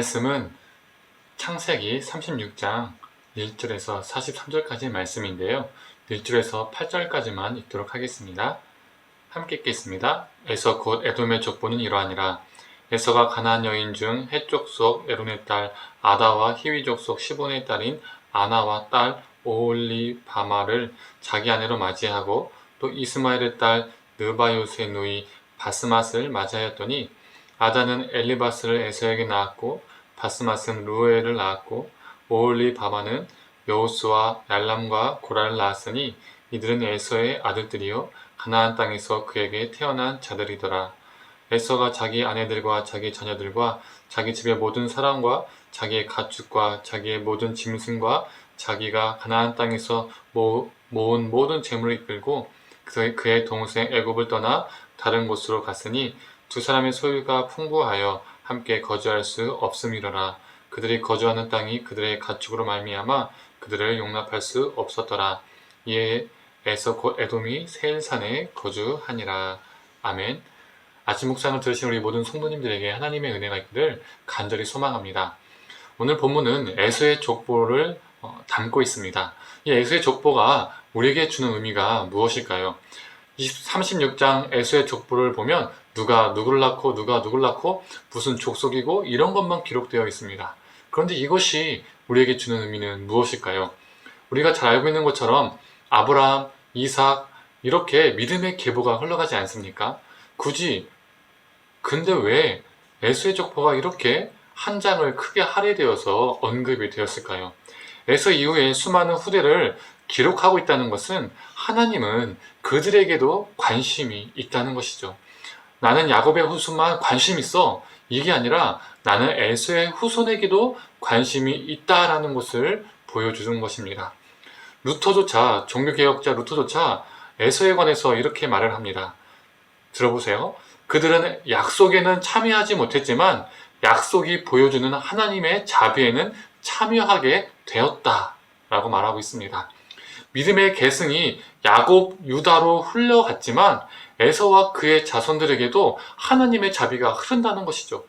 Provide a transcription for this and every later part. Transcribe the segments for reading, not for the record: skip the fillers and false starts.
말씀은 창세기 36장 1절에서 43절까지의 말씀인데요. 1절에서 8절까지만 읽도록 하겠습니다. 함께 읽겠습니다. 에서 곧 에돔의 족보는 이러하니라. 에서가 가나안 여인 중 헷 족속 에론의 딸 아다와 히위 족속 시본의 딸인 아나와 딸 오홀리바마를 자기 아내로 맞이하고 또 이스마엘의 딸 느바요스의 누이 바스맛을 맞이하였더니 아다는 엘리바스를 에서에게 낳았고 바스맛은 루엘을 낳았고 오홀리바마는 여호수와 얄람과 고라를 낳았으니 이들은 에서의 아들들이요 가나안 땅에서 그에게 태어난 자들이더라. 에서가 자기 아내들과 자기 자녀들과 자기 집의 모든 사람과 자기의 가축과 자기의 모든 짐승과 자기가 가나안 땅에서 모은 모든 재물을 이끌고 그의 동생 애굽을 떠나 다른 곳으로 갔으니 두 사람의 소유가 풍부하여 함께 거주할 수 없음이로라. 그들이 거주하는 땅이 그들의 가축으로 말미암아 그들을 용납할 수 없었더라. 이에 에서 곧 에돔이 세일산에 거주하니라. 아멘. 아침 묵상을 들으신 우리 모든 성도님들에게 하나님의 은혜가 있기를 간절히 소망합니다. 오늘 본문은 에서의 족보를 담고 있습니다. 이 에서의 족보가 우리에게 주는 의미가 무엇일까요? 36장 에서의 족보를 보면 누가 누구를 낳고 누가 누구를 낳고 무슨 족속이고 이런 것만 기록되어 있습니다. 그런데 이것이 우리에게 주는 의미는 무엇일까요? 우리가 잘 알고 있는 것처럼 아브라함, 이삭 이렇게 믿음의 계보가 흘러가지 않습니까? 굳이 근데 왜 에서의 족보가 이렇게 한 장을 크게 할애되어서 언급이 되었을까요? 에서 이후에 수많은 후대를 기록하고 있다는 것은 하나님은 그들에게도 관심이 있다는 것이죠. 나는 야곱의 후손만 관심 있어. 이게 아니라 나는 에서의 후손에게도 관심이 있다라는 것을 보여주는 것입니다. 루터조차, 종교개혁자 루터조차 에서에 관해서 이렇게 말을 합니다. 들어보세요. 그들은 약속에는 참여하지 못했지만 약속이 보여주는 하나님의 자비에는 참여하게 되었다 라고 말하고 있습니다. 믿음의 계승이 야곱, 유다로 흘러갔지만 에서와 그의 자손들에게도 하나님의 자비가 흐른다는 것이죠.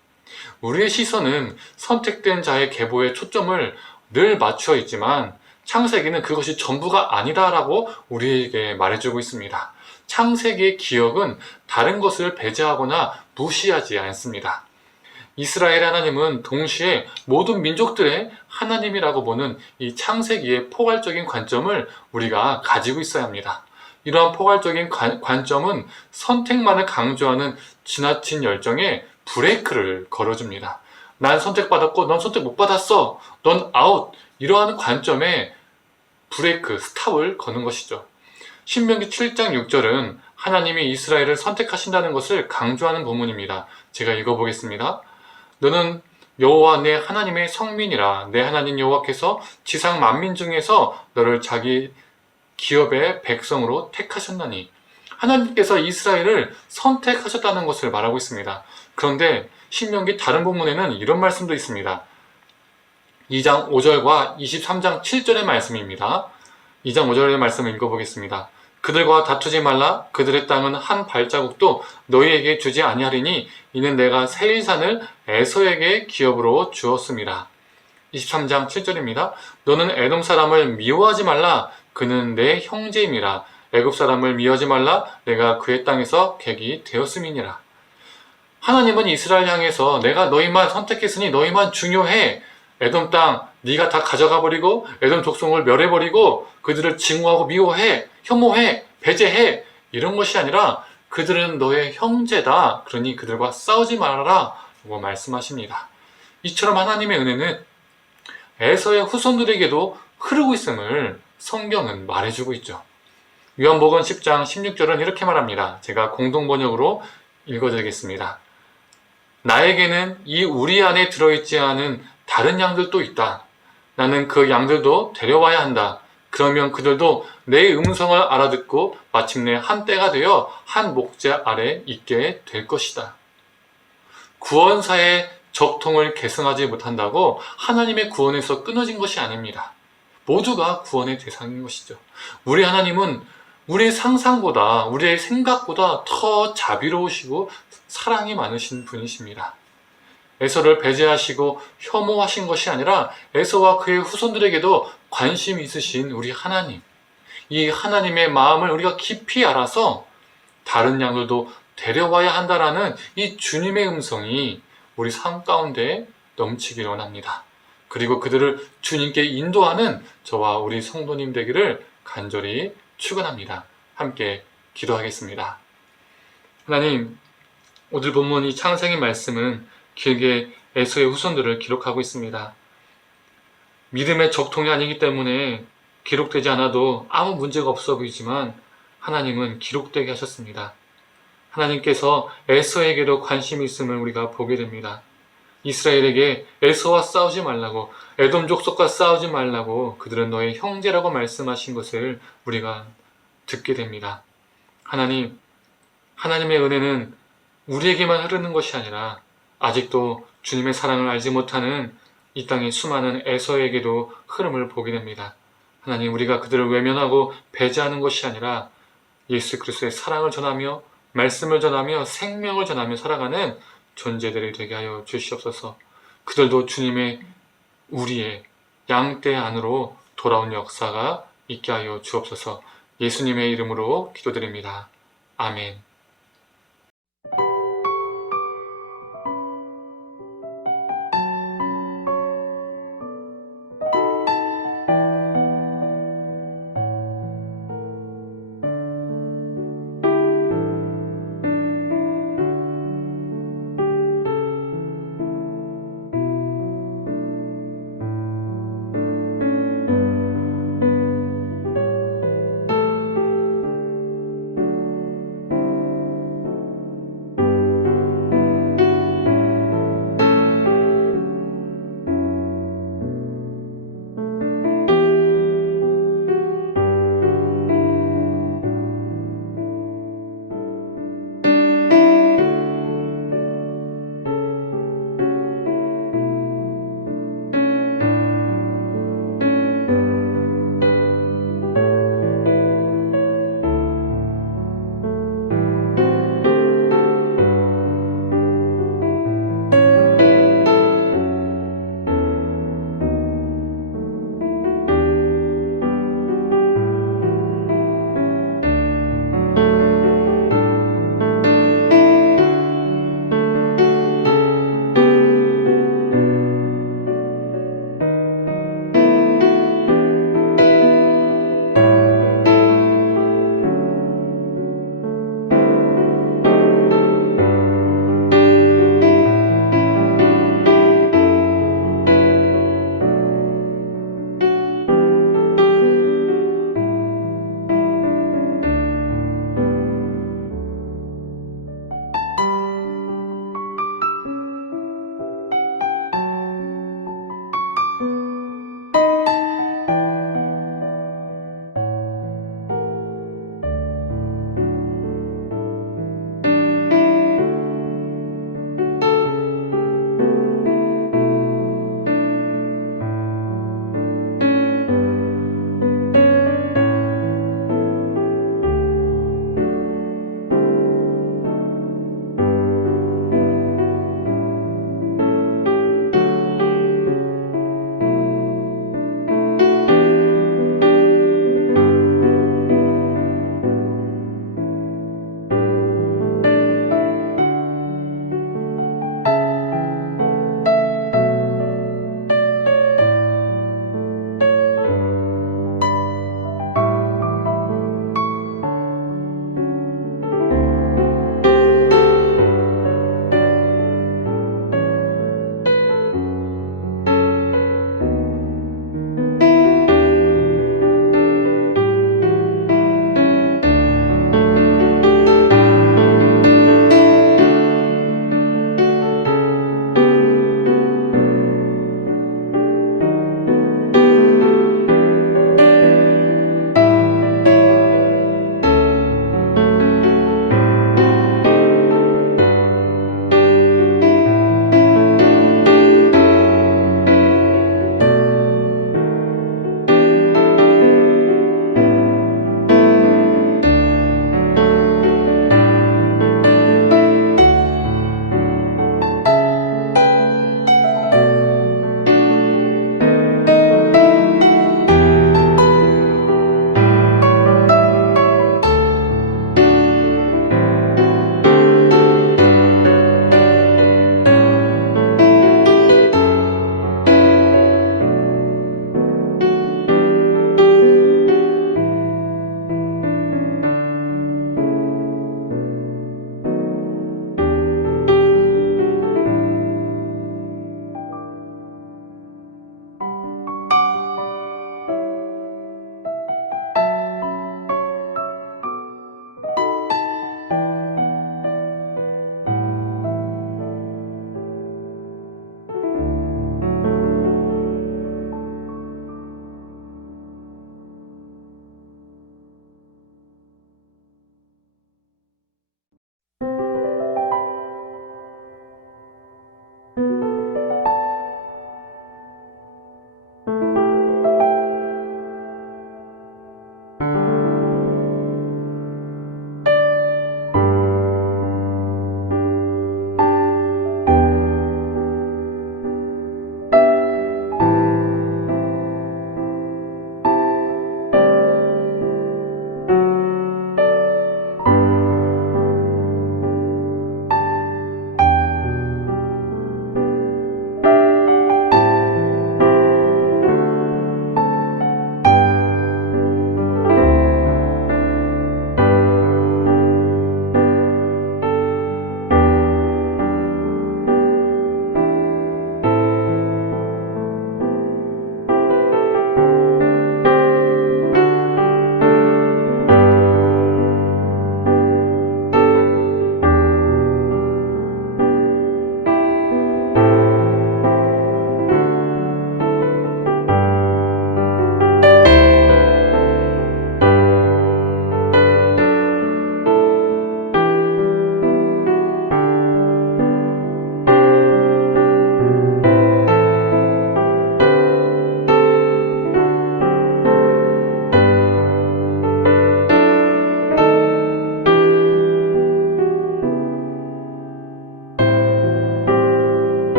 우리의 시선은 선택된 자의 계보에 초점을 늘 맞추어 있지만 창세기는 그것이 전부가 아니다라고 우리에게 말해주고 있습니다. 창세기의 기억은 다른 것을 배제하거나 무시하지 않습니다. 이스라엘 하나님은 동시에 모든 민족들의 하나님이라고 보는 이 창세기의 포괄적인 관점을 우리가 가지고 있어야 합니다. 이러한 포괄적인 관점은 선택만을 강조하는 지나친 열정에 브레이크를 걸어줍니다. 난 선택받았고 넌 선택 못 받았어. 넌 아웃. 이러한 관점에 브레이크, 스탑을 거는 것이죠. 신명기 7장 6절은 하나님이 이스라엘을 선택하신다는 것을 강조하는 본문입니다. 제가 읽어보겠습니다. 너는 여호와 내 하나님의 성민이라. 내 하나님 여호와께서 지상 만민 중에서 너를 자기 기업의 백성으로 택하셨나니. 하나님께서 이스라엘을 선택하셨다는 것을 말하고 있습니다. 그런데 신명기 다른 본문에는 이런 말씀도 있습니다. 2장 5절과 23장 7절의 말씀입니다. 2장 5절의 말씀을 읽어보겠습니다. 그들과 다투지 말라. 그들의 땅은 한 발자국도 너희에게 주지 아니하리니 이는 내가 세일산을 에서에게 기업으로 주었음이라. 23장 7절입니다. 너는 에돔 사람을 미워하지 말라. 그는 내 형제임이라. 애굽 사람을 미워하지 말라. 내가 그의 땅에서 객이 되었음이니라. 하나님은 이스라엘 향해서 내가 너희만 선택했으니 너희만 중요해. 에돔 땅 네가 다 가져가 버리고 에돔 족속을 멸해버리고 그들을 증오하고 미워해, 혐오해, 배제해 이런 것이 아니라 그들은 너의 형제다. 그러니 그들과 싸우지 말아라 라고 말씀하십니다. 이처럼 하나님의 은혜는 에서의 후손들에게도 흐르고 있음을 성경은 말해주고 있죠. 요한복음 10장 16절은 이렇게 말합니다. 제가 공동번역으로 읽어드리겠습니다. 나에게는 이 우리 안에 들어있지 않은 다른 양들도 있다. 나는 그 양들도 데려와야 한다. 그러면 그들도 내 음성을 알아듣고 마침내 한 떼가 되어 한 목자 아래 있게 될 것이다. 구원사의 적통을 계승하지 못한다고 하나님의 구원에서 끊어진 것이 아닙니다. 모두가 구원의 대상인 것이죠. 우리 하나님은 우리의 상상보다 우리의 생각보다 더 자비로우시고 사랑이 많으신 분이십니다. 에서를 배제하시고 혐오하신 것이 아니라 에서와 그의 후손들에게도 관심이 있으신 우리 하나님, 이 하나님의 마음을 우리가 깊이 알아서 다른 양들도 데려와야 한다라는 이 주님의 음성이 우리 삶 가운데 넘치기를 원합니다. 그리고 그들을 주님께 인도하는 저와 우리 성도님 되기를 간절히 축원합니다. 함께 기도하겠습니다. 하나님, 오늘 본문 이 창세기 말씀은 길게 에서의 후손들을 기록하고 있습니다. 믿음의 적통이 아니기 때문에 기록되지 않아도 아무 문제가 없어 보이지만 하나님은 기록되게 하셨습니다. 하나님께서 에서에게도 관심이 있음을 우리가 보게 됩니다. 이스라엘에게 에서와 싸우지 말라고, 에돔 족속과 싸우지 말라고 그들은 너의 형제라고 말씀하신 것을 우리가 듣게 됩니다. 하나님, 하나님의 은혜는 우리에게만 흐르는 것이 아니라 아직도 주님의 사랑을 알지 못하는 이 땅의 수많은 에서에게도 흐름을 보게 됩니다. 하나님, 우리가 그들을 외면하고 배제하는 것이 아니라 예수 그리스도의 사랑을 전하며 말씀을 전하며 생명을 전하며 살아가는 존재들이 되게 하여 주시옵소서. 그들도 주님의 우리의 양떼 안으로 돌아온 역사가 있게 하여 주옵소서. 예수님의 이름으로 기도드립니다. 아멘.